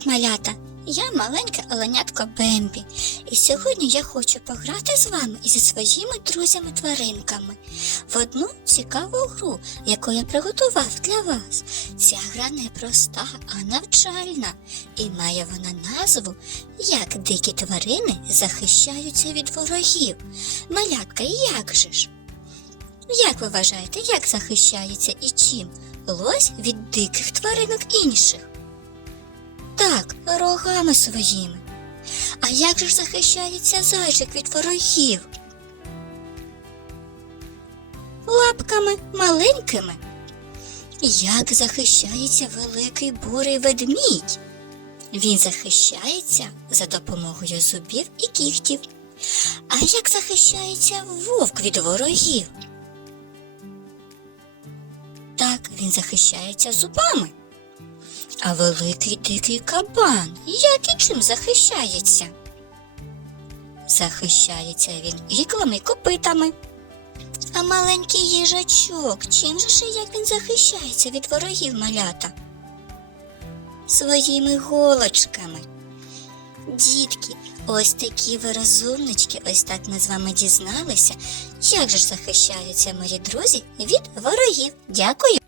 Привіт, малята! Я маленьке оленятко Бембі, і сьогодні я хочу пограти з вами і зі своїми друзями-тваринками в одну цікаву гру, яку я приготував для вас. Ця гра не проста, а навчальна, і має вона назву Як дикі тварини захищаються від ворогів. Малятка, як же ж? Як ви вважаєте, як захищається і чим лось від диких тваринок інших? Так, рогами своїми. А як же захищається зайчик від ворогів? Лапками маленькими. Як захищається великий бурий ведмідь? Він захищається за допомогою зубів і кігтів. А як захищається вовк від ворогів? Так, він захищається зубами. А великий дикий кабан як і чим захищається? Захищається він іклами й копитами. А маленький їжачок, чим же ж як він захищається від ворогів малята? Своїми голочками. Дітки, ось такі ви розумнички, ось так ми з вами дізналися, як же ж захищаються мої друзі від ворогів. Дякую!